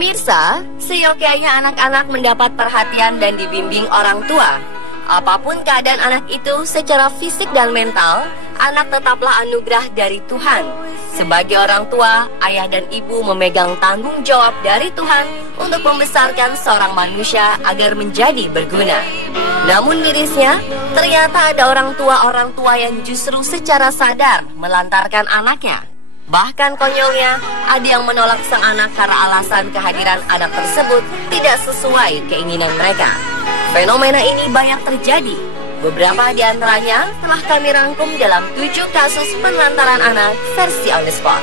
Pemirsa, seyogyanya anak-anak mendapat perhatian dan dibimbing orang tua. Apapun keadaan anak itu secara fisik dan mental, anak tetaplah anugerah dari Tuhan. Sebagai orang tua, ayah dan ibu memegang tanggung jawab dari Tuhan untuk membesarkan seorang manusia agar menjadi berguna. Namun mirisnya, ternyata ada orang tua yang justru secara sadar melantarkan anaknya. Bahkan konyolnya, ada yang menolak sang anak karena alasan kehadiran anak tersebut tidak sesuai keinginan mereka. Fenomena ini banyak terjadi. Beberapa di antaranya telah kami rangkum dalam 7 kasus penelantaran anak versi On The Spot.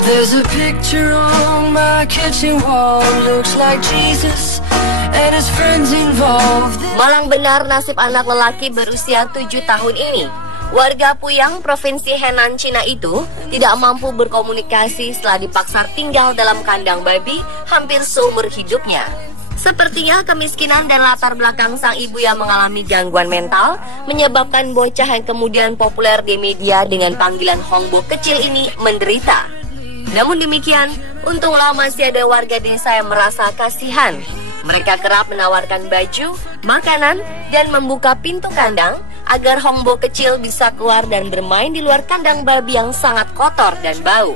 There's a picture on my kitchen wall, looks like Jesus and his friends involved. Malang benar nasib anak lelaki berusia 7 tahun ini. Warga Puyang, Provinsi Henan, Cina itu tidak mampu berkomunikasi setelah dipaksa tinggal dalam kandang babi hampir seumur hidupnya. Sepertinya kemiskinan dan latar belakang sang ibu yang mengalami gangguan mental menyebabkan bocah yang kemudian populer di media dengan panggilan Hongbok kecil ini menderita. Namun demikian, untunglah masih ada warga desa yang merasa kasihan. Mereka kerap menawarkan baju, makanan, dan membuka pintu kandang agar Hongbok kecil bisa keluar dan bermain di luar kandang babi yang sangat kotor dan bau.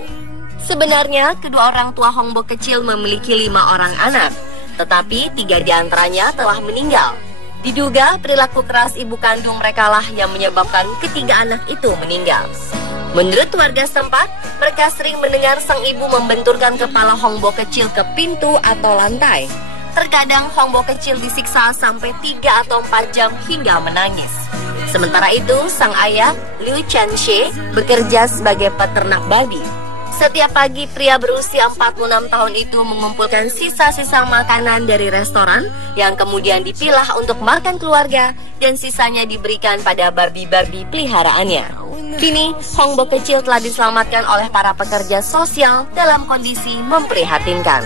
Sebenarnya, kedua orang tua Hongbok kecil memiliki 5 orang anak, tetapi 3 di antaranya telah meninggal. Diduga perilaku keras ibu kandung mereka lah yang menyebabkan ketiga anak itu meninggal. Menurut warga setempat, mereka sering mendengar sang ibu membenturkan kepala Hongbok kecil ke pintu atau lantai. Terkadang Hongbok kecil disiksa sampai 3 atau 4 jam hingga menangis. Sementara itu, sang ayah, Liu Chanxie, bekerja sebagai peternak babi. Setiap pagi, pria berusia 46 tahun itu mengumpulkan sisa-sisa makanan dari restoran yang kemudian dipilah untuk makan keluarga dan sisanya diberikan pada babi-babi peliharaannya. Kini, Hongbok kecil telah diselamatkan oleh para pekerja sosial dalam kondisi memprihatinkan.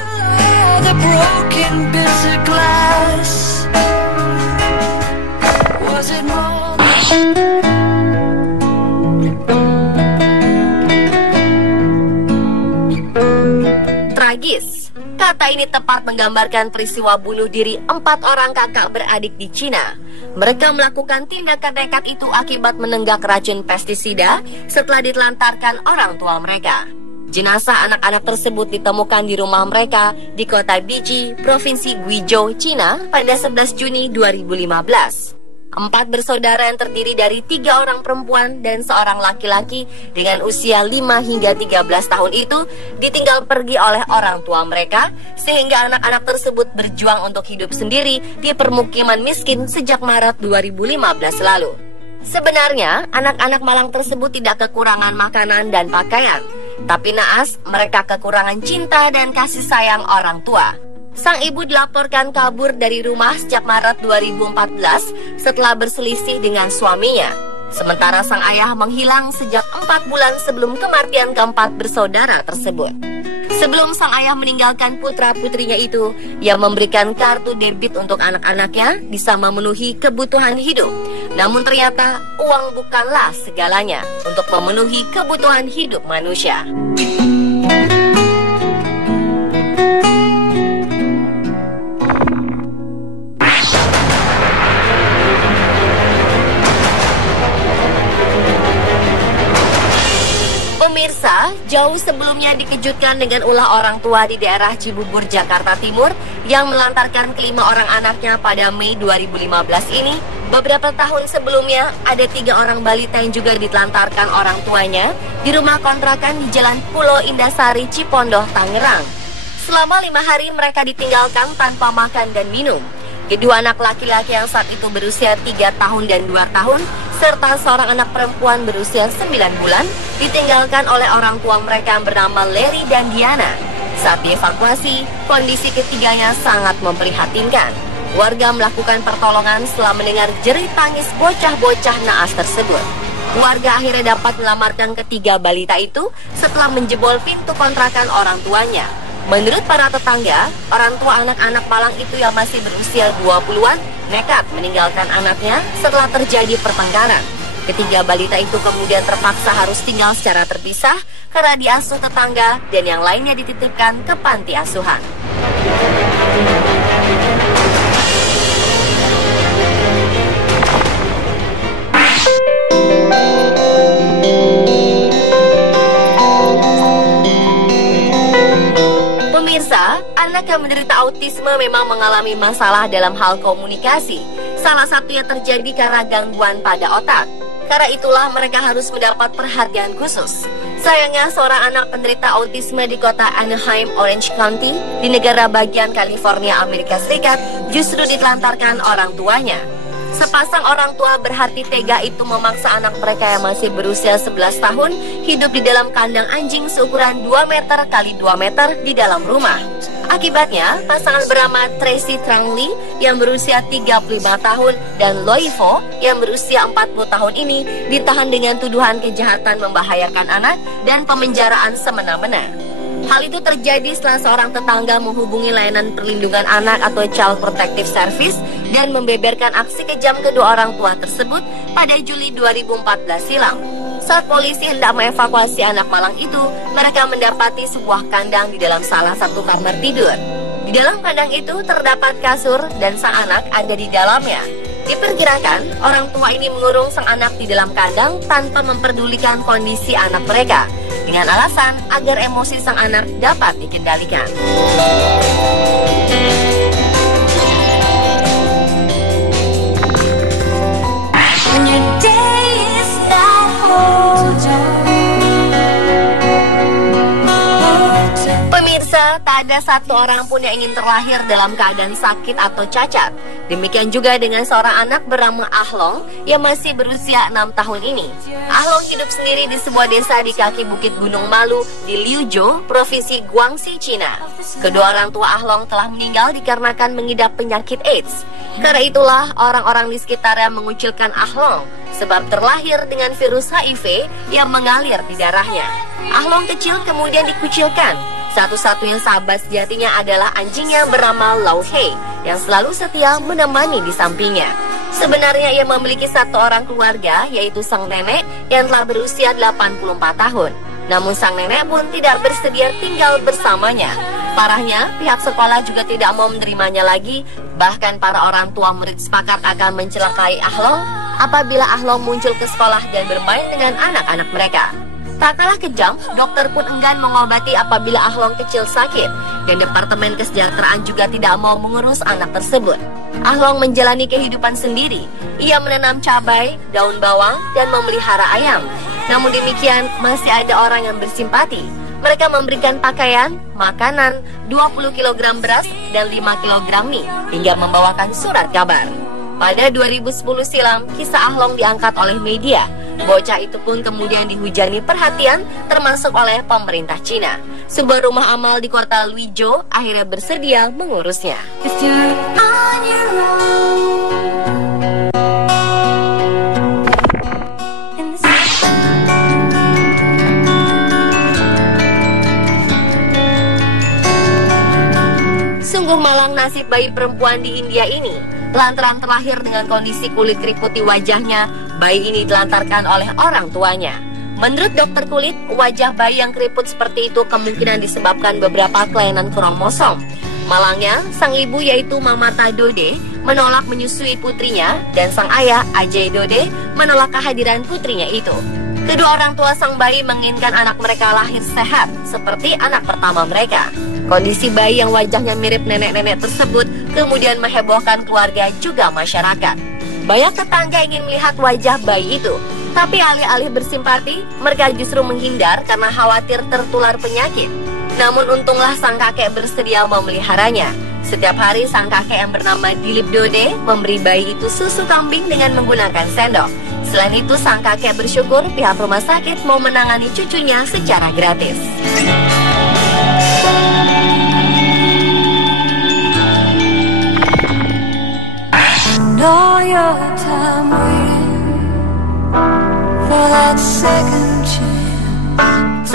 Tragis. Kata ini tepat menggambarkan peristiwa bunuh diri 4 orang kakak beradik di Cina. Mereka melakukan tindakan nekat itu akibat menenggak racun pestisida setelah ditelantarkan orang tua mereka. Jenazah anak-anak tersebut ditemukan di rumah mereka di kota Biji, Provinsi Guizhou, Cina pada 11 Juni 2015. 4 bersaudara yang terdiri dari 3 orang perempuan dan seorang laki-laki dengan usia 5 hingga 13 tahun itu ditinggal pergi oleh orang tua mereka, sehingga anak-anak tersebut berjuang untuk hidup sendiri di permukiman miskin sejak Maret 2015 lalu. Sebenarnya, anak-anak malang tersebut tidak kekurangan makanan dan pakaian, tapi naas mereka kekurangan cinta dan kasih sayang orang tua. Sang ibu dilaporkan kabur dari rumah sejak Maret 2014 setelah berselisih dengan suaminya. Sementara sang ayah menghilang sejak 4 bulan sebelum kematian keempat bersaudara tersebut. Sebelum sang ayah meninggalkan putra-putrinya itu, ia memberikan kartu debit untuk anak-anaknya bisa memenuhi kebutuhan hidup. Namun ternyata uang bukanlah segalanya untuk memenuhi kebutuhan hidup manusia. Pemirsa, jauh sebelumnya dikejutkan dengan ulah orang tua di daerah Cibubur, Jakarta Timur yang melantarkan ke-5 orang anaknya pada Mei 2015 ini. Beberapa tahun sebelumnya, ada 3 orang balita yang juga ditelantarkan orang tuanya di rumah kontrakan di Jalan Pulau Indasari, Cipondoh, Tangerang. Selama 5 hari mereka ditinggalkan tanpa makan dan minum. Kedua anak laki-laki yang saat itu berusia 3 tahun dan 2 tahun, serta seorang anak perempuan berusia 9 bulan, ditinggalkan oleh orang tua mereka yang bernama Larry dan Diana. Saat dievakuasi, kondisi ketiganya sangat memprihatinkan. Warga melakukan pertolongan setelah mendengar jerit tangis bocah-bocah naas tersebut. Warga akhirnya dapat menyelamatkan ketiga balita itu setelah menjebol pintu kontrakan orang tuanya. Menurut para tetangga, orang tua anak-anak malang itu yang masih berusia 20-an nekat meninggalkan anaknya setelah terjadi pertengkaran. Ketiga balita itu kemudian terpaksa harus tinggal secara terpisah karena diasuh tetangga dan yang lainnya dititipkan ke panti asuhan. Pemirsa, anak yang menderita autisme memang mengalami masalah dalam hal komunikasi. Salah satunya terjadi karena gangguan pada otak. Karena itulah mereka harus mendapat perhatian khusus. Sayangnya seorang anak penderita autisme di kota Anaheim, Orange County, di negara bagian California, Amerika Serikat, justru ditelantarkan orang tuanya. Sepasang orang tua berhati tega itu memaksa anak mereka yang masih berusia 11 tahun hidup di dalam kandang anjing seukuran 2 meter x 2 meter di dalam rumah. Akibatnya, pasangan bernama Tracy Trangley yang berusia 35 tahun dan Loivo yang berusia 40 tahun ini ditahan dengan tuduhan kejahatan membahayakan anak dan pemenjaraan semena-mena. Hal itu terjadi setelah seorang tetangga menghubungi layanan perlindungan anak atau Child Protective Service dan membeberkan aksi kejam kedua orang tua tersebut pada Juli 2014 silam. Saat polisi hendak mengevakuasi anak malang itu, mereka mendapati sebuah kandang di dalam salah satu kamar tidur. Di dalam kandang itu terdapat kasur dan sang anak ada di dalamnya. Diperkirakan, orang tua ini mengurung sang anak di dalam kandang tanpa memperdulikan kondisi anak mereka, dengan alasan agar emosi sang anak dapat dikendalikan. Pemirsa, tak ada satu orang pun yang ingin terlahir dalam keadaan sakit atau cacat. Demikian juga dengan seorang anak bernama Ahlong yang masih berusia 6 tahun ini. Ahlong hidup sendiri di sebuah desa di kaki bukit Gunung Malu di Liuzhou, Provinsi Guangxi, Cina. Kedua orang tua Ahlong telah meninggal dikarenakan mengidap penyakit AIDS. Karena itulah orang-orang di sekitarnya mengucilkan Ahlong sebab terlahir dengan virus HIV yang mengalir di darahnya. Ahlong kecil kemudian dikucilkan. Satu-satunya sahabat sejatinya adalah anjingnya bernama Lau Hei yang selalu setia menemani di sampingnya. Sebenarnya ia memiliki satu orang keluarga, yaitu sang nenek yang telah berusia 84 tahun. Namun sang nenek pun tidak bersedia tinggal bersamanya. Parahnya, pihak sekolah juga tidak mau menerimanya lagi. Bahkan para orang tua murid sepakat akan mencelakai Ahlong apabila Ahlong muncul ke sekolah dan bermain dengan anak-anak mereka. Tak kalah kejam, dokter pun enggan mengobati apabila Ahlong kecil sakit, dan Departemen Kesejahteraan juga tidak mau mengurus anak tersebut. Ahlong menjalani kehidupan sendiri. Ia menanam cabai, daun bawang, dan memelihara ayam. Namun demikian, masih ada orang yang bersimpati. Mereka memberikan pakaian, makanan, 20 kg beras, dan 5 kg mie, hingga membawakan surat kabar. Pada 2010 silam, kisah Ahlong diangkat oleh media. Bocah itu pun kemudian dihujani perhatian termasuk oleh pemerintah Cina. Sebuah rumah amal di kota Liuzhou akhirnya bersedia mengurusnya. Sungguh malang nasib bayi perempuan di India ini. Lantaran terlahir dengan kondisi kulit keriput di wajahnya, bayi ini dilantarkan oleh orang tuanya. Menurut dokter kulit, wajah bayi yang keriput seperti itu kemungkinan disebabkan beberapa kelainan kromosom. Malangnya, sang ibu yaitu Mamata Dode menolak menyusui putrinya dan sang ayah Ajay Dode menolak kehadiran putrinya itu. Kedua orang tua sang bayi menginginkan anak mereka lahir sehat seperti anak pertama mereka. Kondisi bayi yang wajahnya mirip nenek-nenek tersebut kemudian menghebohkan keluarga juga masyarakat. Banyak tetangga ingin melihat wajah bayi itu, tapi alih-alih bersimpati, mereka justru menghindar karena khawatir tertular penyakit. Namun untunglah sang kakek bersedia memeliharanya. Setiap hari sang kakek yang bernama Dilip Dode memberi bayi itu susu kambing dengan menggunakan sendok. Selain itu, sang kakek bersyukur pihak rumah sakit mau menangani cucunya secara gratis.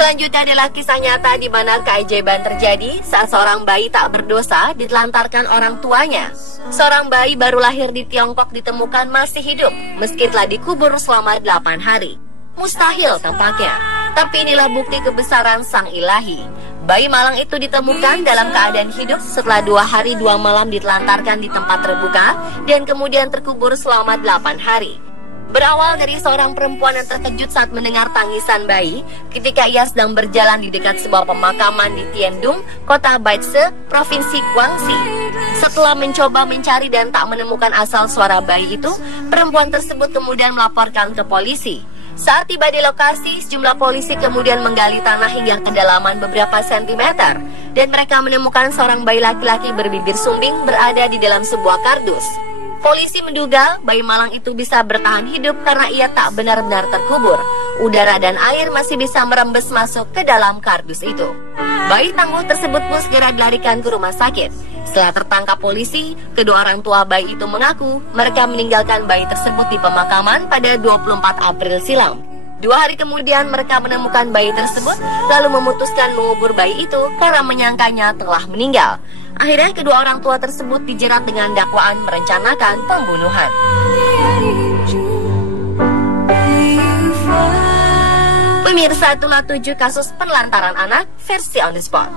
Selanjutnya adalah kisah nyata di mana keajaiban terjadi saat seorang bayi tak berdosa ditelantarkan orang tuanya. Seorang bayi baru lahir di Tiongkok ditemukan masih hidup meski telah dikubur selama 8 hari. Mustahil tampaknya, tapi inilah bukti kebesaran Sang Ilahi. Bayi malang itu ditemukan dalam keadaan hidup setelah 2 hari 2 malam ditelantarkan di tempat terbuka dan kemudian terkubur selama 8 hari. Berawal dari seorang perempuan yang terkejut saat mendengar tangisan bayi ketika ia sedang berjalan di dekat sebuah pemakaman di Tiandung, kota Baise, Provinsi Guangxi. Setelah mencoba mencari dan tak menemukan asal suara bayi itu, perempuan tersebut kemudian melaporkan ke polisi. Saat tiba di lokasi, sejumlah polisi kemudian menggali tanah hingga kedalaman beberapa sentimeter dan mereka menemukan seorang bayi laki-laki berbibir sumbing berada di dalam sebuah kardus. Polisi menduga bayi malang itu bisa bertahan hidup karena ia tak benar-benar terkubur. Udara dan air masih bisa merembes masuk ke dalam kardus itu. Bayi tangguh tersebut pun segera dilarikan ke rumah sakit. Setelah tertangkap polisi, kedua orang tua bayi itu mengaku mereka meninggalkan bayi tersebut di pemakaman pada 24 April silam. 2 hari kemudian mereka menemukan bayi tersebut lalu memutuskan mengubur bayi itu karena menyangkanya telah meninggal. Akhirnya kedua orang tua tersebut dijerat dengan dakwaan merencanakan pembunuhan. Pemirsa, itulah 7 kasus penelantaran anak versi On The Spot.